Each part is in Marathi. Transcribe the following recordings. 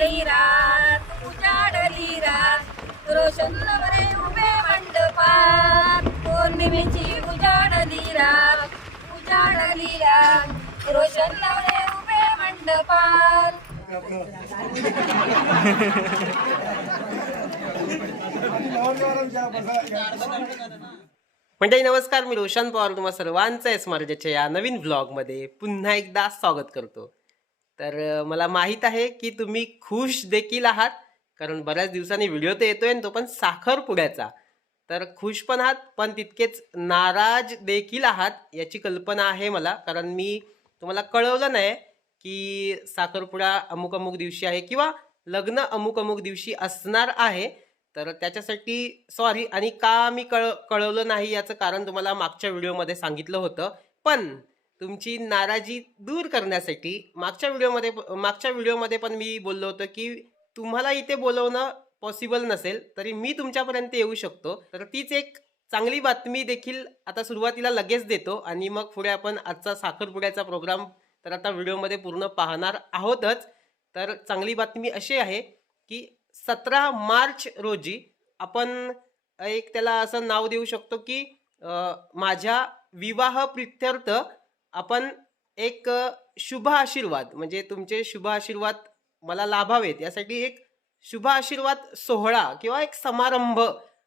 उजाडली रात उजाडली रात. रोशन नवरे उभे मंडपात. पौर्णिमेची उजाडली रात उजाडली रात. रोशन नवरे उभे मंडपात. मंडळी नमस्कार. मी रोशन पवार तुम्हा सर्वांचं एस स्मार्टच्या या नवीन ब्लॉगमध्ये पुन्हा एकदा स्वागत करतो. तर मला माहीत आहे की तुम्ही खुश देखील आहात कारण बऱ्याच दिवसांनी व्हिडिओ तर येतोय आणि तो पण साखरपुड्याचा तर खुश पण आहात पण तितकेच नाराज देखील आहात याची कल्पना आहे मला कारण मी तुम्हाला कळवलं नाही की साखरपुडा अमुक अमुक दिवशी आहे किंवा लग्न अमुक अमुक दिवशी असणार आहे. तर त्याच्यासाठी सॉरी आणि का मी कळ कळवलं नाही याचं कारण तुम्हाला मागच्या व्हिडिओमध्ये सांगितलं होतं. पण तुमची नाराजी दूर करण्यासाठी मागच्या व्हिडिओमध्ये मागच्या व्हिडिओमध्ये पण मी बोललो होतो की तुम्हाला इथे बोलवणं पॉसिबल नसेल तरी मी तुमच्यापर्यंत येऊ शकतो. तर तीच एक चांगली बातमी देखील आता सुरुवातीला लगेच देतो आणि मग पुढे आपण आजचा साखरपुड्याचा प्रोग्राम तर आता व्हिडिओमध्ये पूर्ण पाहणार आहोतच. तर चांगली बातमी अशी आहे की सतरा मार्च रोजी आपण एक त्याला असं नाव देऊ शकतो की माझ्या विवाह प्रित्यर्थ आपण एक शुभ आशीर्वाद म्हणजे तुमचे शुभ आशीर्वाद मला लाभावेत यासाठी एक शुभ आशीर्वाद सोहळा किंवा एक समारंभ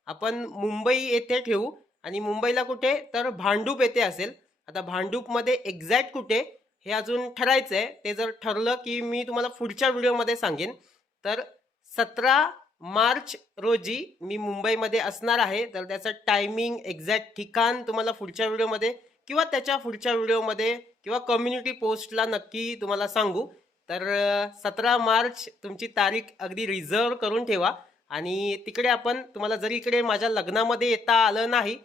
आपण मुंबई येथे ठेवू. आणि मुंबईला कुठे? तर भांडूप येथे असेल. आता भांडूपमध्ये एक्झॅक्ट कुठे? हे अजून ठरायचं आहे ते जर ठरलं की मी तुम्हाला पुढच्या व्हिडिओमध्ये सांगेन. तर सतरा मार्च रोजी मी मुंबईमध्ये असणार आहे. तर त्याचं टायमिंग एक्झॅक्ट ठिकाण तुम्हाला पुढच्या व्हिडिओमध्ये किंवा त्याच्या पुढच्या व्हिडिओमध्ये किंवा कम्युनिटी पोस्टला नक्की तुम्हाला सांगू. तर सतरा मार्च तुमची तारीख अगदी रिझर्व करून ठेवा. आणि तिकडे आपण तुम्हाला जरी इकडे माझ्या लग्नामध्ये येता आलं नाही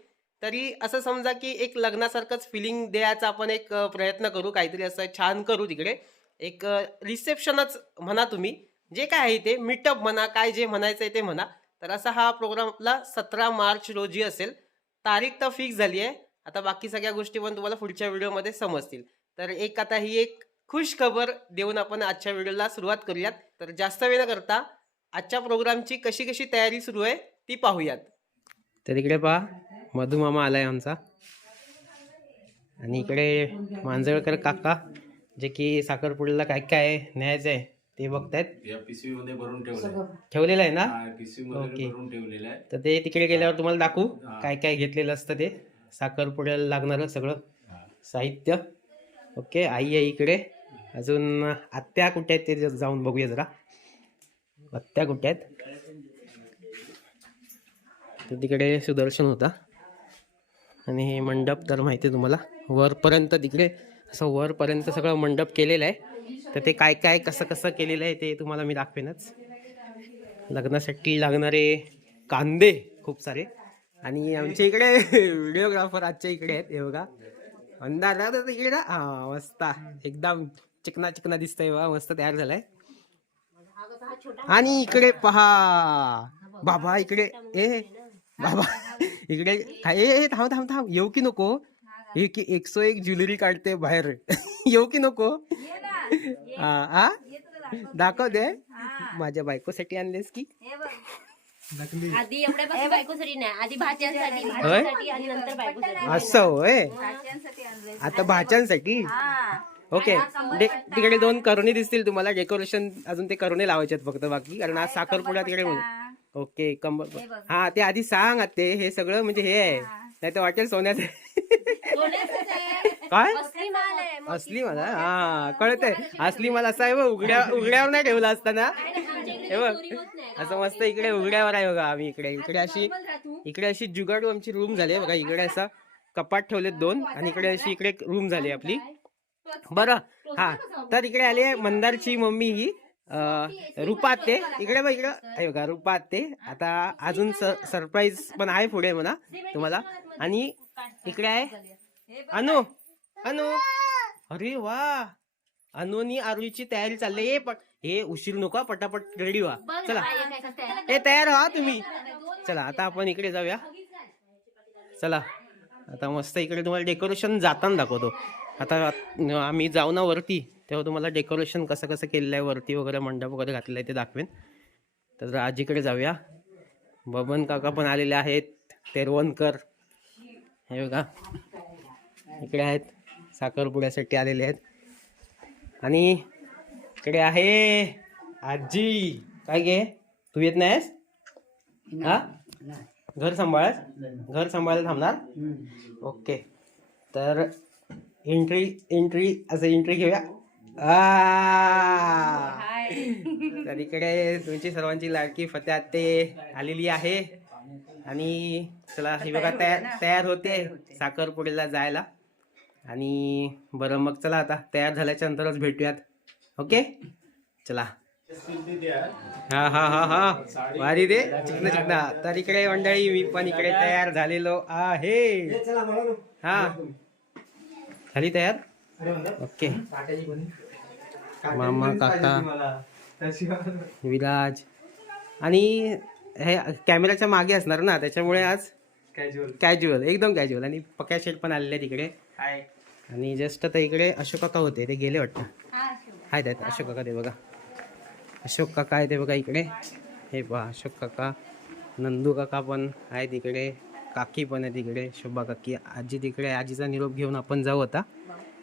तरी असं समजा की एक लग्नासारखंच फिलिंग द्यायचा आपण एक प्रयत्न करू. काहीतरी असं छान करू तिकडे. एक रिसेप्शनच म्हणा तुम्ही. जे काय आहे ते मीटअप म्हणा काय जे म्हणायचं आहे ते म्हणा. तर असा हा प्रोग्रामला सतरा मार्च रोजी असेल. तारीख तर फिक्स झाली आहे. आता बाकी सगळ्या गोष्टी पण तुम्हाला पुढच्या व्हिडिओमध्ये समजतील. तर एक आता ही एक खुश खबर देऊन आपण आजच्या व्हिडिओला सुरुवात करूयात. तर जास्त वेळ न करता आजच्या प्रोग्रामची कशी कशी तयारी सुरू आहे ती पाहूयात. तर इकडे पहा मधुमामा आलाय आमचा. आणि इकडे मांजळकर काका जे की साखरपुड्याला काय काय न्यायचं आहे ते बघतायत. या पिशवी मध्ये भरून ठेवलंय. ठेवलेलं आहे ना? हा, पिशवी मध्ये ओके. भरून ठेवलेलं आहे. तर ते तिकडे गेल्यावर तुम्हाला दाखवू. काय काय घेतलेलं असतं ते. साखरपुड्याला लागणारं सगळं. साहित्य. ओके आई आहे इकडे. अजून आत्या कुठे आहेत ते जाऊन बघूया जरा. आत्या कुठे आहेत? तर तिकडे सुदर्शन होता. आणि हे मंडप तर माहिती आहे तुम्हाला. वरपर्यंत तिकडे असं वरपर्यंत सगळं मंडप केलेलं आहे. तर ते काय काय कसं कसं केलेलं आहे ते तुम्हाला मी दाखवेनच. लग्नासाठी लागणारे कांदे खूप सारे. आणि आमच्या इकडे व्हिडिओग्राफर आजच्या इकडे आहेत हे बघा. अंधार ना हा मस्त. एकदम चिकना चिकना दिसतंय बघा मस्त तयार झालाय. आणि इकडे पहा. बाबा इकडे. ए बाबा इकडे. ए थांब थांब थांब. येऊ की नको? हे की एकशे एक ज्वेलरी काढते बाहेर. येऊ की नको? हा हा दाखव. दे. माझ्या बायकोसाठी आणलेस की? बघ आधी एवढ्यापासून बायकोसाठी नाही आधी भाज्यांसाठी होय? भाज्यांसाठी आणि नंतर बायकोसाठी. असं होय? आता भाच्यांसाठी? हा. ओके. तिकडे दोन करोने दिसतील तुम्हाला. डेकोरेशन अजून ते करोने लावायचे आहेत फक्त बाकी. कारण आज साखरपुडा तिकडे म्हणून ओके कंबर हे ते आधी सांग ते हे सगळं म्हणजे हे आहे. नाही तर वाटेल सोन्याचं. काय? असली माल हा कळतंय. असली मला असं आहे उघड्या उघड्यावर नाही ठेवलं असताना. हे बघ. असं मस्त इकडे उघड्यावर आहे बघा आम्ही इकडे. इकडे अशी. इकडे अशी जुगाडू आमची रूम झाली आहे बघा. इकडे असा कपाट ठेवलेत दोन आणि इकडे अशी इकडे रूम झाली आपली. बरं हा. तर इकडे आले मंदारची मम्मी ही अं, रूपा ते इकडे बघ इकडे. हे बघा रूपा ते आता अजून सरप्राईज पण आहे पुढे म्हणा तुम्हाला. आणि इकडे आहे अनु. अनु. अरे वा. अनुनी आरुईची तयारी चालली आहे. पण हे उशीर नको पटापट रेडी व्हा. चला. हे तयार व्हा तुम्ही? चला आता आपण इकडे जाऊया. चला. आता मस्त इकडे तुम्हाला डेकोरेशन जाताना दाखवतो. आता आम्ही जाऊ ना वरती तेव्हा तुम्हाला डेकोरेशन कसं कसं केलेलं आहे वरती वगैरे मंडप वगैरे घातलेलं आहे ते दाखवेन. तर आजीकडे जाऊया. बबन काका पण आलेले आहेत तेरवणकर. हे बघा. इकडे आहेत साखरपुड्यासाठी आलेले आहेत. आणि इकडे आहे. आजी काय गे? तू येत नाहीस? हा? घर सांभाळ घर सांभाळायला थांबणार? ओके. तर एंट्री एंट्री असं एंट्री घेऊया. आ! तर इकडे तुमची सर्वांची लाडकी फत्या ते आलेली आहे. आणि चला ही बघा तयार तयार होते. साखरपुड्याला जायला. आणि बरं मग चला आता तयार झाल्याच्या नंतरच भेटूयात. ओके? चला. हा हा हा हा. वारी दे चिकना चिकना. तर इकडे मंडळी मी पण इकडे तयार झालेलो आहे. हा. झाली तयार? ओके. मामा काका विराज आणि हे कॅमेराच्या मागे असणार ना त्याच्यामुळे आज कॅज्युअल एकदम कॅज्युअल आणि पक्या शेट पण आलेले आहेत इकडे. आणि जस्ट आता इकडे अशोक काका होते ते गेले वाटतं. आहेत आहेत. अशोक काका ते बघा. अशोक काका आहे ते बघा इकडे. हे पहा अशोक काका. नंदू काका पण आहेत इकडे. काकी पण आहे तिकडे शोभा काकी आजी तिकडे. आजीचा निरोप घेऊन आपण जाऊ आता.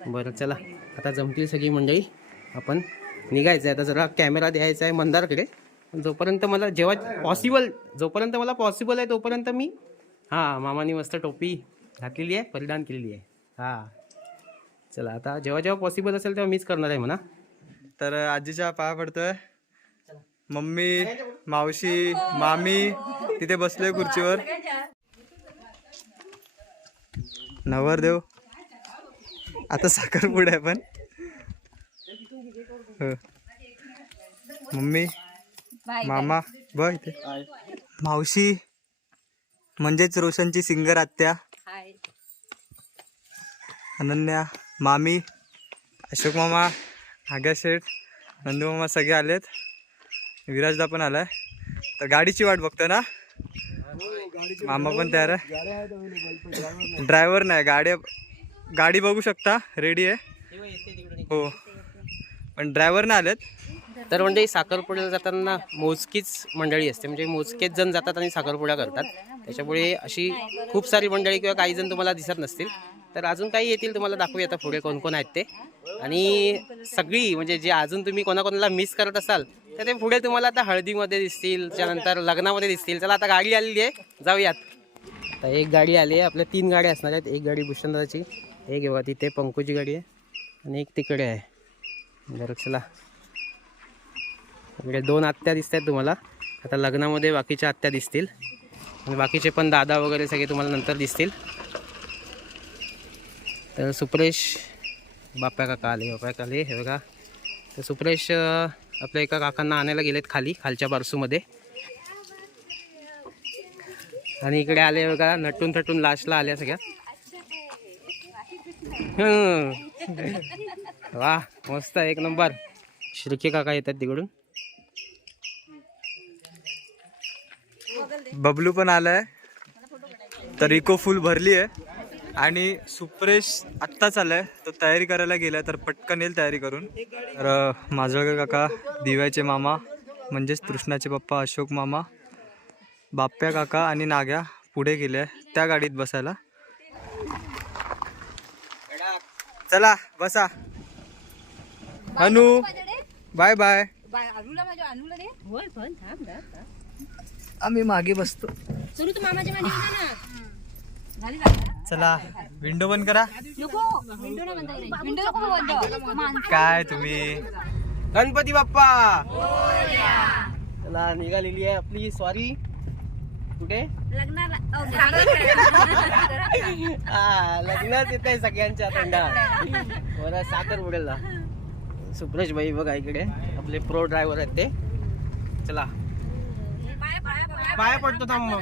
बरं चला. आता जमतील सगळी मंडळी. आपण निघायचं आहे आता जरा कॅमेरा द्यायचा आहे मंदारकडे. पण जोपर्यंत मला जेव्हा पॉसिबल जोपर्यंत मला पॉसिबल आहे तोपर्यंत मी हां मामानी मस्त टोपी घातलेली आहे परिधान केलेली आहे. हां. चला आता जेव्हा जेव्हा पॉसिबल असेल तेव्हा मीच करणार आहे म्हणा. तर आजीच्या पाया पडतोय. मम्मी मावशी मामी तिथे बसलोय खुर्चीवर. नवरदेव आता साखरपुडा आहे पण. हो. मम्मी मामा बघ इथे. मावशी म्हणजेच रोशनची सिंगर आत्या. अनन्या मामी अशोक मामा. आग्या शेठ नंदू मामा सगळे आलेत. विराजदा पण आलाय. तर गाडीची वाट बघतो ना? मामा पण तयार आहे. ड्रायव्हर नाही गाडी गाडी बघू शकता रेडी आहे. हो. पण ड्रायव्हर नाही आलेत. तर म्हणजे साखरपुड्याला जाताना मोजकीच मंडळी असते. म्हणजे मोजकेच जण जातात आणि साखरपुड्या करतात. त्याच्यामुळे अशी खूप सारी मंडळी किंवा काही जण तुम्हाला दिसत नसतील. तर अजून काही येतील तुम्हाला दाखवूया आता पुढे कोण कोण आहेत ते. आणि सगळी म्हणजे जे अजून तुम्ही कोणाकोणाला मिस करत असाल तर ते पुढे तुम्हाला आता हळदीमध्ये दिसतील त्यानंतर लग्नामध्ये दिसतील. चला आता गाडी आलेली आहे. जाऊयात. तर एक गाडी आली आहे. आपल्या तीन गाड्या असणार आहेत. एक गाडी भूषणदाची एक आहे बघा तिथे पंकूची गाडी आहे आणि एक तिकडे आहे. बरं चला. इकडे दोन आत्या दिसत आहेत तुम्हाला. आता लग्नामध्ये बाकीच्या आत्या दिसतील. आणि बाकीचे पण दादा वगैरे सगळे तुम्हाला नंतर दिसतील. तर सुप्रेश बाप्या काका आले बाप्या काले हे बघा. तर सुप्रेश आपल्या एका काकांना आणायला गेलेत खाली खालच्या बारसूमध्ये. आणि इकडे आले बघा नटून थटून लास्टला आल्या सगळ्या. वा मस्त एक नंबर. श्रीके काका येतात तिकडून. बबलू पण आलाय. तर इको फुल भरली आहे आणि सुप्रेश आत्ताच आलाय. तो तयारी करायला गेलाय तर पटकन येईल तयारी करून. तर माजळकर काका दिव्याचे मामा म्हणजेच कृष्णाचे पप्पा अशोक मामा बाप्प्या काका आणि नाग्या पुढे गेले त्या गाडीत बसायला. चला बसा. अनु बाय बाय. होय पण थांब ना. आम्ही मागे बसतो. मामाच्या चला विंडो बंद करा. नको. विंडो ना बंद काय तुम्ही? गणपती बाप्पा. चला निघालेली आहे आपली स्वारी कुठे? हा लग्नच येत आहे सगळ्यांच्या तोंडात. बरं साखर बुडेला सुप्रेश भाई बघा इकडे. आपले प्रो ड्रायव्हर आहेत ते. चला. पाया पडतो थांब मग.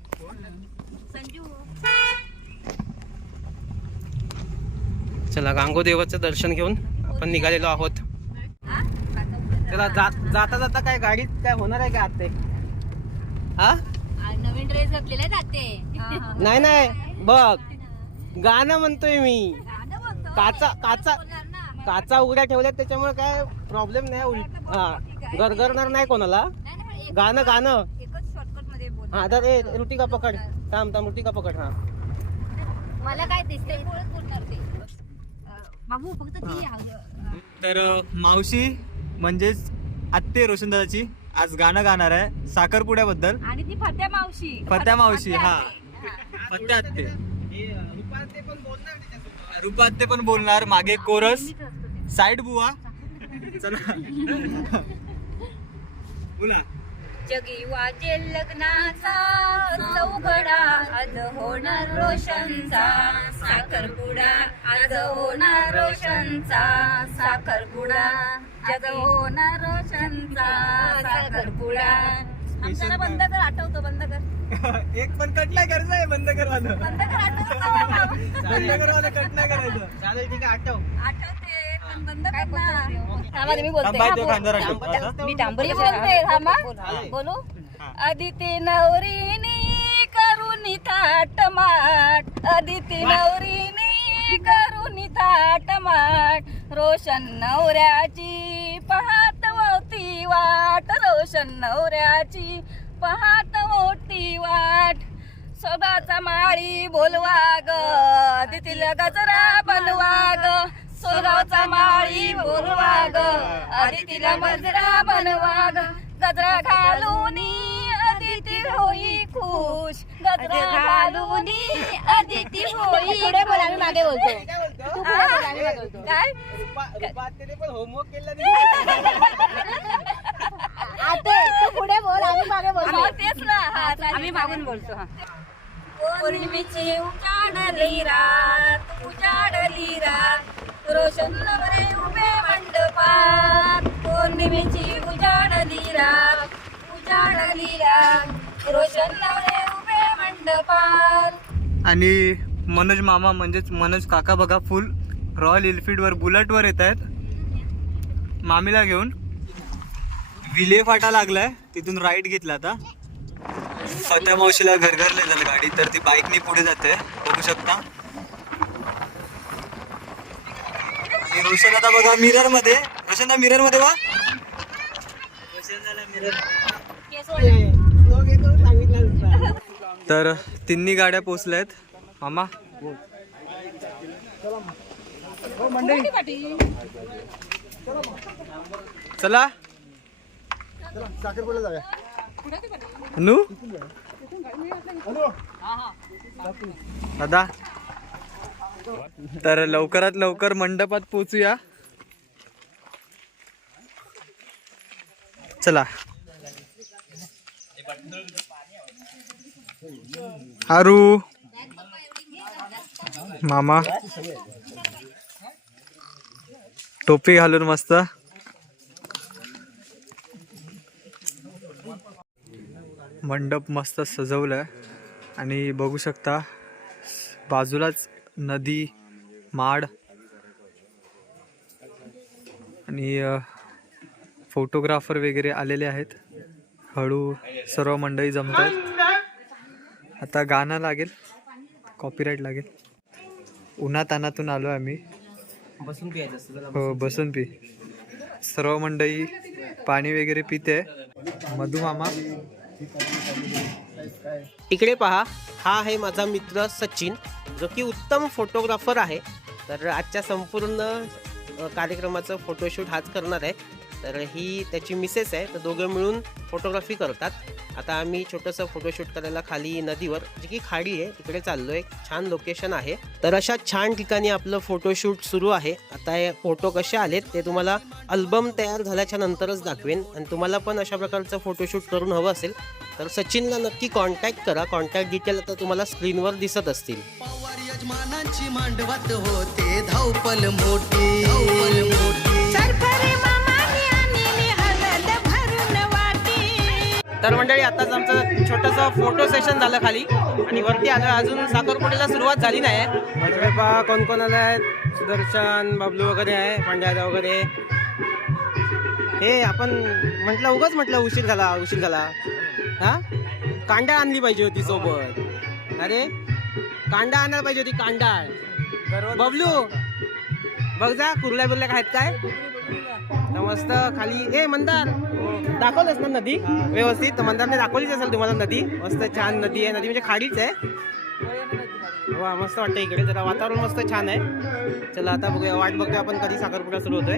चला गांगोदेवाचं दर्शन घेऊन आपण निघालेलो आहोत. त्याला जात जाता जाता काय गाडीत काय होणार आहे का आते हा? आ, नवीन ड्रेस घातलेला हा. नाही नाही बघ गाणं म्हणतोय मी. काचा काचा. काचा उघड्या ठेवल्यात त्याच्यामुळे काय प्रॉब्लेम नाही हा गरगरणार नाही कोणाला. गाणं गाणं एकच शॉर्टकटमध्ये बोल हा तर ए रुटिका पकड. थांब थांब रुटिका पकड हा. मला काय दिसतंय? बोलणार ते अं, बाबू फक्त ती तर मावशी म्हणजेच आत्ते रोशनदादाची आज गाणं गाणार आहे साखरपुड्याबद्दल. आणि ती फत्या मावशी. फत्या मावशी फत्या हा आते. हा. फत्या आत्ते. रूपा आत्ते पण बोलणार मागे कोरस. साईड बुवा. चला. बोला. जगी वाजेल लग्नाचा चौघडा आज होणार रोशनचा. साखरपुडा आज होणार रोशनचा. साखरपुडा आज होणार रोशनचा. साखरपुडा. आमच्याला बंद कर आठवतो बंद कर. एक पण कट नाही करायचं आहे बंद करवानं बंद कर आठवतो. बंद करवानं कट नाही करायचं. चालेल ठीक आहे आठव. आठवते. हा, बोल. खांदा राखतो. मी डांबरी बोलते थांबा. बोलू. अदिती नवरीनी करून थाटमाट अदिती नवरीनी करून थाटमाट रोशन नवऱ्याची पाहत होती वाट. रोशन नवऱ्याची पाहत होती वाट. सोगाचा माळी बोलवा ग. अदितीला गजरा बनवा ग. सोगावचा माळी बोलवा ग अदितीला गजरा बनवा ग गजरा घालून अदिती होई खुश. गजरा घालून अदिती होई पुढे बोल आम्ही मागे बोलतो. तू पुढे बोल, आम्ही मागे बोलतो. काय? पण होमवर्क केलं आते तू पुढे बोल आम्ही मागे बोलतो. हा, तेच ना. हा, आम्ही मागून बोलतो हा. पौर्णिमेची उजाडली रात उजाडली रात. रोशन नवरे उभे मंडपात. पौर्णिमेची उजाडली रात उजाडली रात. रोशन नवरे उभे मंडपात. आणि मनोज मामा म्हणजेच मनोज काका बघा फुल रॉयल एनफिल्डवर बुलेटवर येत आहेत. मामीला घेऊन. विले फाटा लागलाय. तिथून राईट घेतला आता. फत्या मावशीला घरघरले झालं गाडी तर ती बाईकनी पुढे जाते. बघू शकता. आणि रोशन आता बघा मिररमध्ये. रोशन मिररमध्ये वा तर तिन्ही गाड्या पोचल्या आहेत. मामा. चला. नु दादा? तर लवकरात लवकर मंडपात पोचूया. चला. हारू मामा. टोपी घालून मस्त. मंडप मस्त सजवलाय आणि बघू शकता बाजूलाच नदी माड आणि फोटोग्राफर वगैरे आलेले आहेत. हळू सर्व मंडळी जमत आहेत आता गाणं लागेल. कॉपीराईट लागेल. उन्हातानातून आलो आम्ही. बसून. हो बसून. पी. सर्व मंडळी पाणी वगैरे पिते. मधुमामा इकडे पहा हा आहे माझा मित्र सचिन जो की उत्तम फोटोग्राफर आहे. तर आजच्या संपूर्ण कार्यक्रमाचं फोटोशूट हाच करणार आहे. तर ही त्याची मिसेस आहे. तर दोघं मिळून फोटोग्राफी करतात. आता आम्ही छोटंसं फोटोशूट करायला खाली नदीवर जी की खाडी आहे तिकडे चाललो आहे छान लोकेशन आहे. तर अशा छान ठिकाणी आपलं फोटोशूट सुरू आहे. आता हे फोटो कसे आलेत ते तुम्हाला अल्बम तयार झाल्याच्या नंतरच दाखवेन. आणि तुम्हाला पण अशा प्रकारचं फोटोशूट करून हवं असेल तर सचिनला नक्की कॉन्टॅक्ट करा. कॉन्टॅक्ट डिटेल आता तुम्हाला स्क्रीनवर दिसत असतील. मांडवत होते. धावपल मोठी. तर मंडळी आताच आमचं छोटंसं फोटो सेशन झालं खाली. आणि वरती आलं अजून साखरपुड्याला सुरुवात झाली नाही. पहा कोण कोण आलं आहेत? सुदर्शन बबलू वगैरे आहे पांड्यादा वगैरे. हे आपण म्हटलं उगाच म्हटलं उशीर झाला उशीर झाला. हा? कांडाळ आणली पाहिजे होती सोबत. अरे कांदा आणायला पाहिजे होती कांडाळ. बबलू बघ जा कुर्ल्या बिर्ल्या आहेत काय? मस्त खाली. ए मंदार. दाखवलंच ना नदी? व्यवस्थित. तर मंदारने दाखवलीच असेल तुम्हाला नदी. मस्त छान नदी आहे. नदी म्हणजे खाडीच आहे. वा मस्त वाटतं इकडे. जरा वातावरण मस्त छान आहे. चला आता बघूया. वाट बघतोय आपण कधी साखरपुडा सुरू होतोय.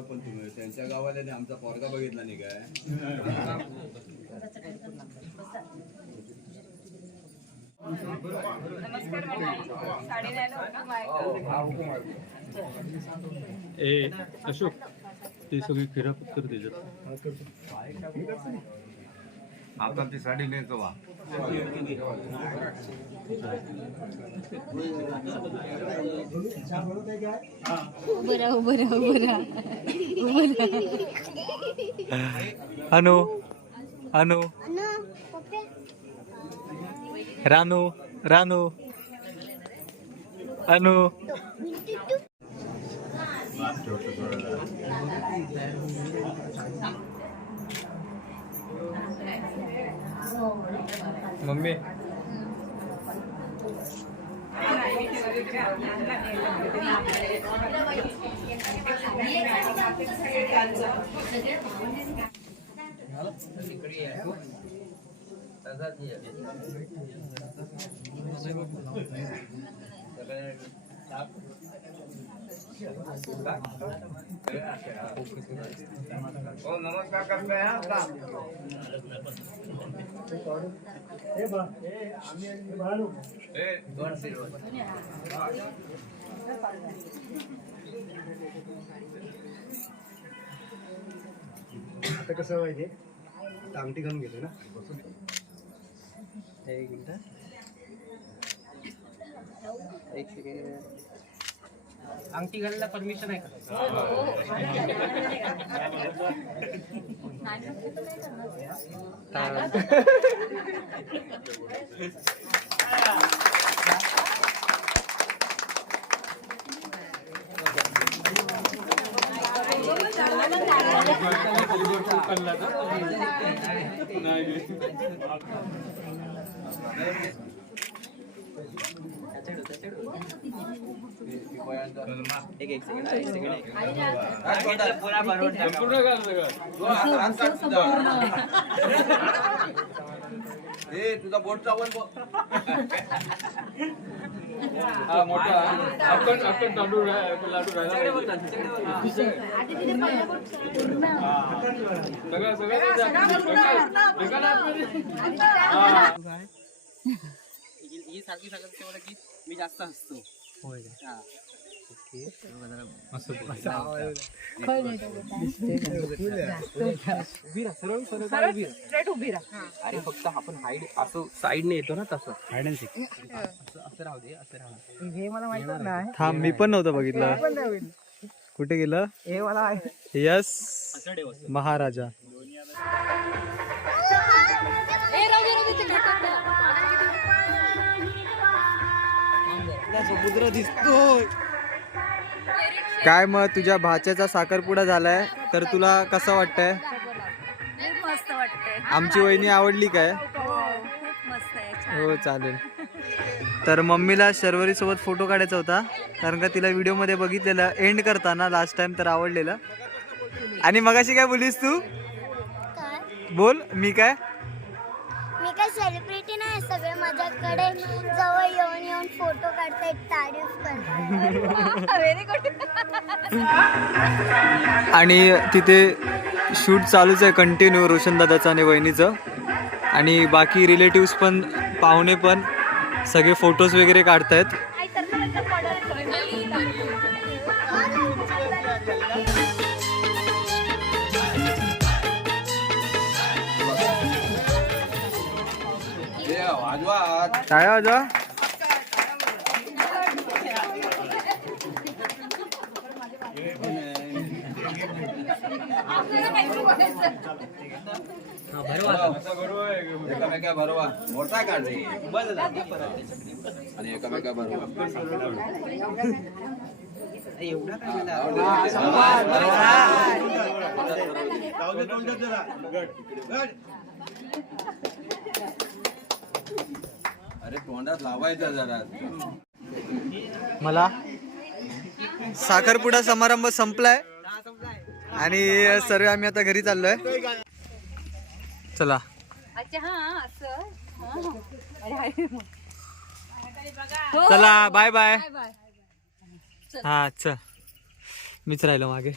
होय पण तुम्ही त्यांच्या गावाला आमचा पोरगा बघितला नाही काय. ए अशोक ते सगळी फिरापत कर आता ती साडी नेतो वा अनु अनु. रानू रानू. अनु. Mummy Thank you. मम्मी आता कसं माहिती अंगठी घालून घेतोय ना? एक मिनिट एक सेकंड अंगठी घालायला परमिशन आहे का? नाही. एक एक सेकंड एक सेकंड ए तुझा बोट चावल आपण आपण लाडू लाडू राहिला सगळं सगळं ही सारखी साखर की मी जास्त हसतो. होय. हा अरे फक्त आपण हाईड असं साईडने येतो ना तसं हाईड अँड असं असं राहू दे असं राहू दे हे मला माहितच नाही थांब मी पण नव्हतं बघितलं. कुठे गेलं? हे मला यस महाराजा. समुद्र दिसतोय. काय मग तुझ्या भाच्याचा साखरपुडा झालाय? तर तुला कसं वाटतंय? खूप मस्त वाटतंय. आमची वहिनी आवडली काय? हो खूप मस्त आहे छान. हो चालेल. तर मम्मीला शर्वरी सोबत फोटो काढायचा होता. कारण का तिला व्हिडिओमध्ये बघितलेलं एंड करताना लास्ट टाइम तर आवडलेलं. आणि मगाशी काय बोलीस तू? बोल मी काय? सेलिब्रिटी नाही सगळे माझ्याकडे जवळ येऊन येऊन फोटो काढतायत तारीफ करतात व्हेरी गुड आणि तिथे शूट चालूच आहे कंटिन्यू रोशन दादाचं आणि वहिनीचं. आणि बाकी रिलेटिव्स पण पाहुणे पण सगळे फोटोज वगैरे काढतायत. काय वाजवा एकामेका बरोबर मोठा काढले. आणि एकामेका बरोबर अरे तोंडात जरा. मला? साखरपुडा समारंभ संपलाय. आणि सर्व आम्ही आता घरी चाललोय. चला. चला बाय बाय हा चल. मीच राहिलो मागे.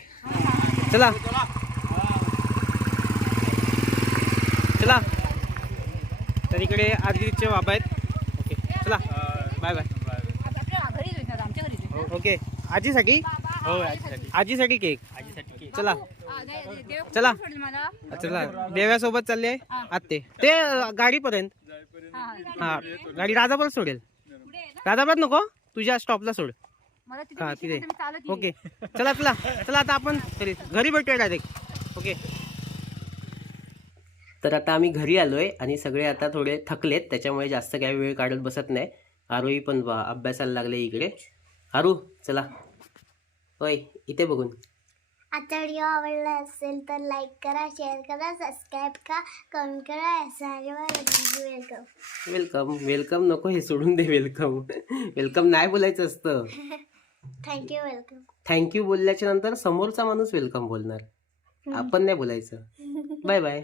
चला. चला. तर इकडे आदित्यचे बाबा आहेत. चला. बाय बाय घरी जायचं आमच्या घरी ओके आजीसाठी? आजीसाठी. केक. चला. चला. चला. देव्यासोबत चालले आत्ते. ते गाडीपर्यंत. हा गाडी राजापर्यंत सोडेल. राजापर्यंत नको. तुझ्या स्टॉपला सोड. हा तिथे. ओके चला चला. चला आता आपण घरी घरी भेटूया डायरेक्ट ओके तर आता आम्ही घरी आलोय आणि सगळे आता थोडे थकलेत त्याच्यामुळे जास्त काही वेळ काढत बसत नाही. आरोही पण बा अभ्यासाला लागले इकडे. आरू चला. होय इथे बघून. आता व्हिडिओ आवडला असेल तर लाईक करा शेअर करा सबस्क्राईब करा कमेंट करा वेलकम वेलकम वेलकम नको हे सोडून दे वेलकम वेलकम नाही बोलायचं असतं. थँक्यू वेलकम थँक्यू बोलल्याच्या नंतर समोरचा माणूस वेलकम बोलणार. आपण नाही बोलायचं. Bye bye